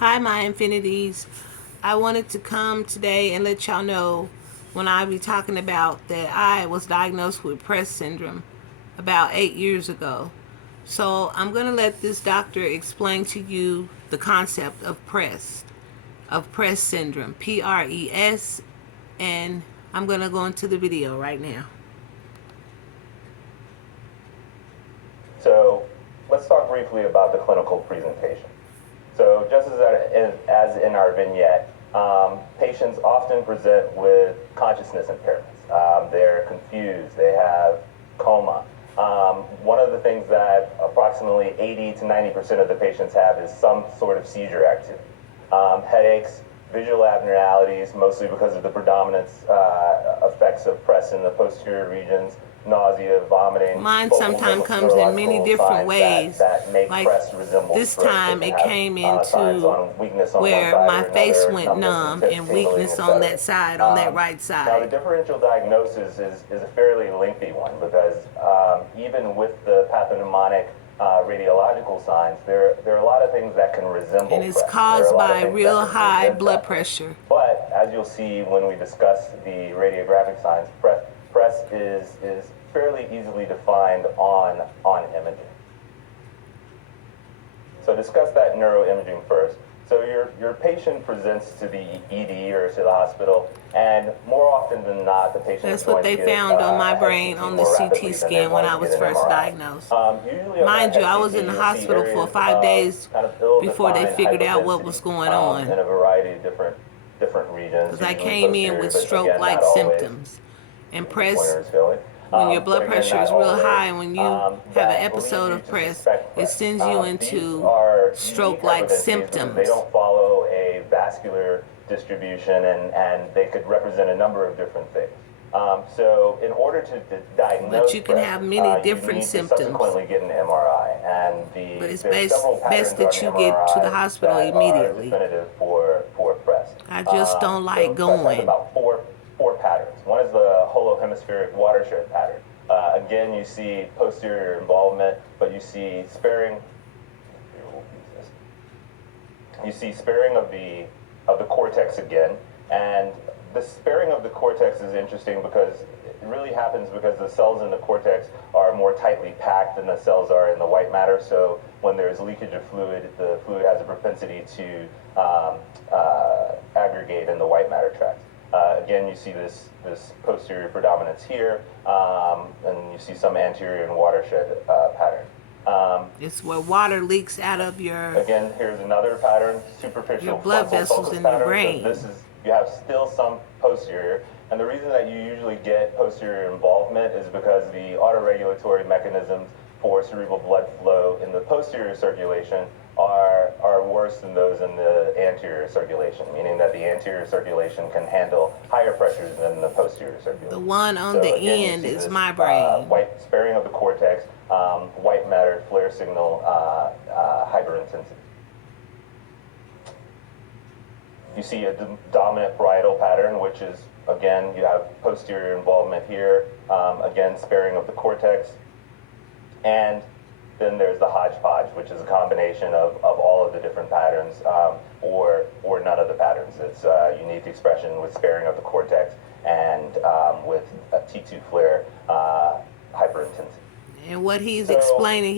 Hi, my infinities. I wanted to come today and let y'all know when I be talking about that I was diagnosed with Press syndrome about 8 years ago. So I'm going to let this doctor explain to you the concept of Press syndrome, PRES, and I'm going to go into the video right now. So let's talk briefly about the clinical presentation. So just as in our vignette, patients often present with consciousness impairments. They're confused, they have coma. One of the things that approximately 80 to 90% of the patients have is some sort of seizure activity. Headaches, visual abnormalities, mostly because of the predominance effects of press in the posterior regions, nausea, vomiting. Mine sometimes comes in many different ways. That make Like press resemble this stroke. time it came Signs into on weakness on where one side my or face another, went numb and tingling, weakness on that etc. side, on that right Now, the side. differential diagnosis is a fairly lengthy one because even with the pathognomonic radiological signs, there are a lot of things that can resemble And it's press. caused by real high blood pressure. But as you'll see when we discuss the radiographic signs, press is fairly easily defined on imaging. So discuss that neuroimaging first. So your patient presents to the ED or to the hospital, and more often than not, the patient That's is what going they to get found on my a brain CT on the more CT rapidly than they're scan when going I to was get an first MRI. diagnosed. Usually on Mind that you, I was in CT, the you'll see hospital for areas 5 days kind of before they ill-defined figured out what was hypertensity going on. in a variety of different regions, Because I usually came in posterior, with but again, not stroke-like always. symptoms. And The press, pointer is failing. when your But blood again, pressure not is real always. high, and when you have an That leads episode you of to press, suspect it press. sends you These into are unique stroke-like hypertensities because they symptoms. don't follow a vascular distribution and they could represent a number of different things. So in order to But diagnose you can press, have many you different need to symptoms. subsequently get an MRI. And But it's there are several best patterns on that you get to the MRI hospital that are immediately. definitive for press. I just don't So like press has going. about four patterns. One is the holohemispheric watershed pattern. Again, you see posterior involvement, but you see sparing. You see sparing of the cortex again, and the sparing of the cortex is interesting because it really happens because the cells in the cortex are more tightly packed than the cells are in the white matter. So when there's leakage of fluid, the fluid has a propensity to aggregate in the white matter tracts. Again, you see this posterior predominance here, and you see some anterior and watershed pattern. It's where water leaks out of Again, here's another pattern, superficial blood frontal vessels focus in your pattern. brain. So this is, you have still some posterior, and the reason that you usually get posterior involvement is because the autoregulatory mechanisms for cerebral blood flow in the posterior circulation are worse than those in the anterior circulation, meaning that the anterior circulation can handle higher pressures than the posterior circulation. The one on So the again, end is this, my brain. white sparing of the cortex, white matter flare signal hyperintensity. You see a dominant parietal pattern, which is, again, you have posterior involvement here, again, sparing of the cortex. And then there's the hodgepodge, which is a combination of all of the different patterns, or none of the patterns. It's unique expression with sparing of the cortex and with a T2 flare hyperintensity. And what he's So, explaining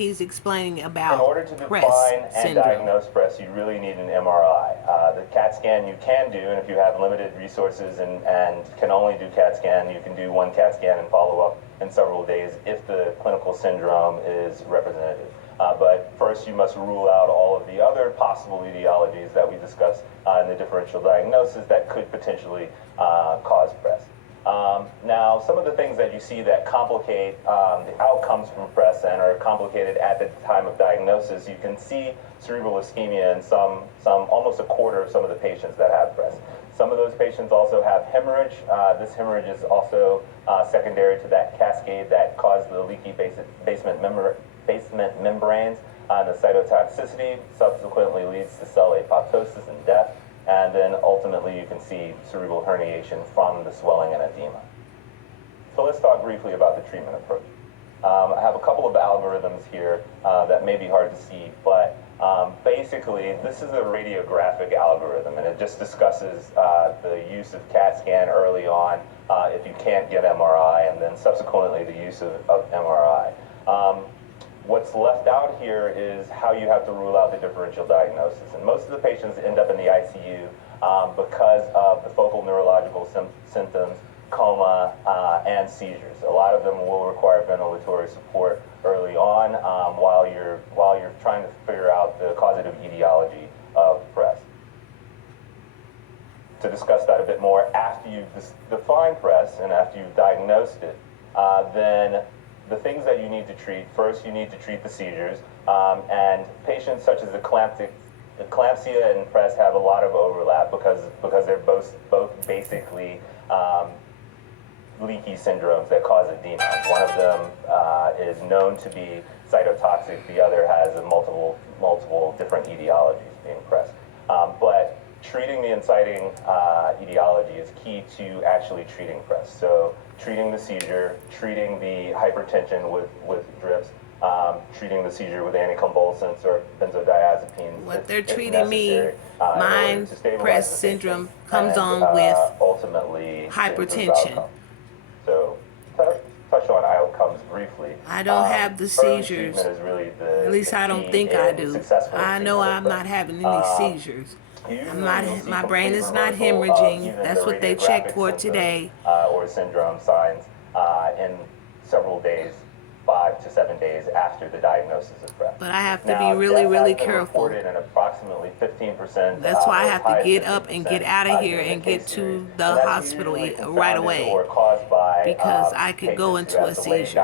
in about order to Press define and syndrome. diagnose press, you really need an MRI. The CAT scan you can do, and if you have limited resources and can only do CAT scan, you can do one CAT scan and follow up in several days if the clinical syndrome is representative. But first, you must rule out all of the other possible etiologies that we discussed in the differential diagnosis that could potentially cause press. Now, some of the things that you see that complicate the outcomes from press and are complicated at the time of diagnosis, you can see cerebral ischemia in some almost a quarter of some of the patients that have press. Some of those patients also have hemorrhage. This hemorrhage is also secondary to that cascade that caused the leaky basement membranes, and the cytotoxicity subsequently leads to cell apoptosis and death. And then ultimately you can see cerebral herniation from the swelling and edema. So let's talk briefly about the treatment approach. I have a couple of algorithms here that may be hard to see, but Basically, this is a radiographic algorithm, and it just discusses the use of CAT scan early on if you can't get MRI, and then subsequently the use of MRI. What's left out here is how you have to rule out the differential diagnosis. And most of the patients end up in the ICU because of the focal neurological symptoms, coma, and seizures. A lot of them will require ventilatory support early on while you're trying to figure out the causative etiology of PRES. To discuss that a bit more, after you've defined PRES and after you've diagnosed it, then the things that you need to treat, first you need to treat the seizures, and patients such as eclampsia and PRES have a lot of overlap because they're both basically leaky syndromes that cause edema. One of them is known to be cytotoxic, the other has multiple different etiologies being PRES. But treating the inciting etiology is key to actually treating PRES. So treating the seizure, treating the hypertension with drips, treating the seizure with anticonvulsants or benzodiazepines. What they're treating me, mine, PRES syndrome, comes on with ultimately hypertension. So touch on outcomes briefly. I don't have the seizures. Is really At least I don't think I do. I know I'm not having any seizures. My brain is not hemorrhaging. That's what they checked for today. Or syndrome signs in several days, 5 to 7 days after the diagnosis of PRES. But I have to be really, really careful. In approximately 15%. That's why I have to get up and get out of here and get to the hospital right away, because I could go into a seizure,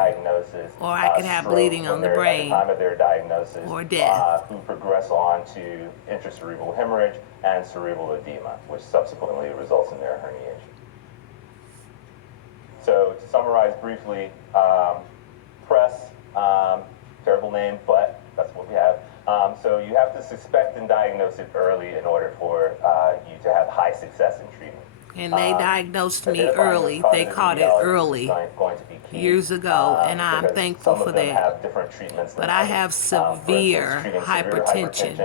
or I could have bleeding on the brain, or death. Who progress on to intracerebral hemorrhage and cerebral edema, which subsequently results in their herniation. So to summarize briefly, PRES, terrible name, but that's what we have. So you have to suspect and diagnose it early in order for you to have high success in treatment. And they diagnosed me early. They caught it early years ago, and I'm thankful for that. But I have severe hypertension.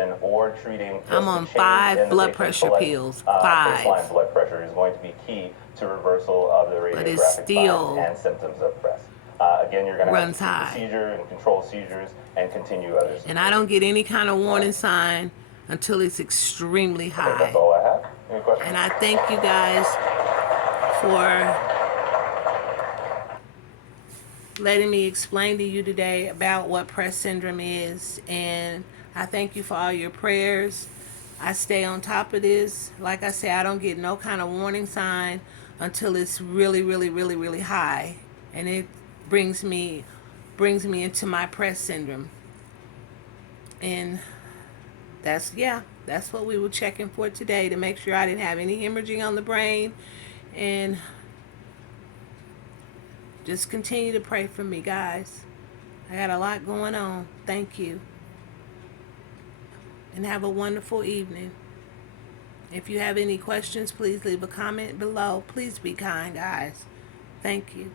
I'm on 5 blood pressure pills. 5. Baseline blood pressure is going to be key to reversal of the radiographic signs and symptoms of PRES. Again, you're going to have to treat the seizure and control seizures and continue others. And I don't get any kind of warning sign until it's extremely high. That's all I have. Any questions? And I thank you guys for letting me explain to you today about what PRES syndrome is. And I thank you for all your prayers. I stay on top of this. Like I say, I don't get no kind of warning sign until it's really, really, really, really high. And it brings me into my PRES syndrome. And that's what we were checking for today, to make sure I didn't have any hemorrhaging on the brain. And just continue to pray for me, guys. I got a lot going on. Thank you. And have a wonderful evening. If you have any questions, please leave a comment below. Please be kind, guys. Thank you.